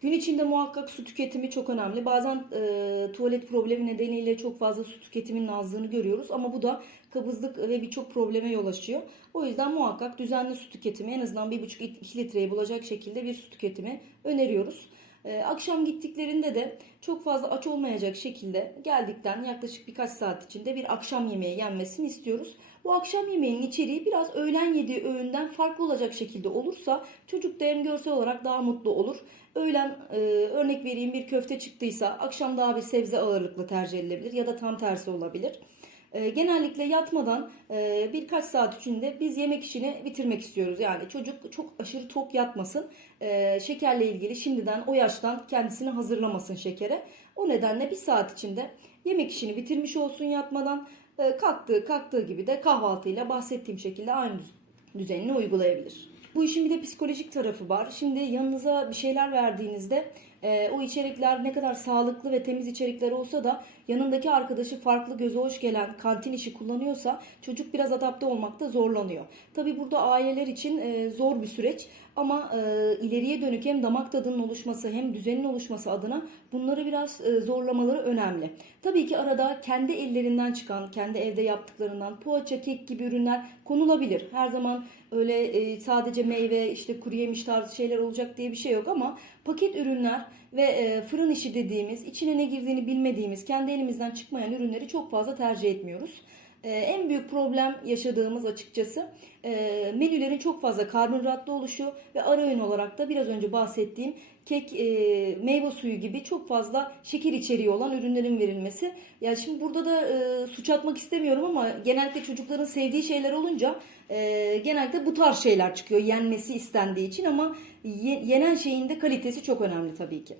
Gün içinde muhakkak su tüketimi çok önemli. Bazen e, tuvalet problemi nedeniyle çok fazla su tüketiminin azlığını görüyoruz ama bu da kabızlık ve birçok probleme yol açıyor. O yüzden muhakkak düzenli su tüketimi en azından 1,5-2 litreyi bulacak şekilde bir su tüketimi öneriyoruz. E, akşam gittiklerinde de çok fazla aç olmayacak şekilde geldikten yaklaşık birkaç saat içinde bir akşam yemeği yenmesini istiyoruz. Bu akşam yemeğinin içeriği biraz öğlen yediği öğünden farklı olacak şekilde olursa çocuk da hem görsel olarak daha mutlu olur. Öğlen e, örnek vereyim bir köfte çıktıysa akşam daha bir sebze ağırlıklı tercih edilebilir ya da tam tersi olabilir. E, genellikle yatmadan e, birkaç saat içinde biz yemek işini bitirmek istiyoruz. Yani çocuk çok aşırı tok yatmasın. E, şekerle ilgili şimdiden o yaştan kendisini hazırlamasın şekere. O nedenle bir saat içinde yemek işini bitirmiş olsun yatmadan. E, kalktığı kalktığı gibi de kahvaltıyla bahsettiğim şekilde aynı düz- düzenini uygulayabilir. Bu işin bir de psikolojik tarafı var. Şimdi yanınıza bir şeyler verdiğinizde e, o içerikler ne kadar sağlıklı ve temiz içerikler olsa da yanındaki arkadaşı farklı göze hoş gelen kantin işi kullanıyorsa çocuk biraz adapte olmakta zorlanıyor. Tabi burada aileler için e, zor bir süreç ama e, ileriye dönük hem damak tadının oluşması hem düzenin oluşması adına bunları biraz e, zorlamaları önemli. Tabii ki arada kendi ellerinden çıkan, kendi evde yaptıklarından poğaça, kek gibi ürünler konulabilir. Her zaman öyle e, sadece meyve, işte kuru yemiş tarzı şeyler olacak diye bir şey yok ama paket ürünler ve e, fırın işi dediğimiz, içine ne girdiğini bilmediğimiz, kendi elimizden çıkmayan ürünleri çok fazla tercih etmiyoruz. E, en büyük problem yaşadığımız açıkçası e, menülerin çok fazla karbonhidratlı oluşu ve ara öğün olarak da biraz önce bahsettiğim kek, e, meyve suyu gibi çok fazla şeker içeriği olan ürünlerin verilmesi. Yani şimdi burada da e, suç atmak istemiyorum ama genellikle çocukların sevdiği şeyler olunca e, genellikle bu tarz şeyler çıkıyor yenmesi istendiği için ama ye- yenen şeyin de kalitesi çok önemli tabii ki.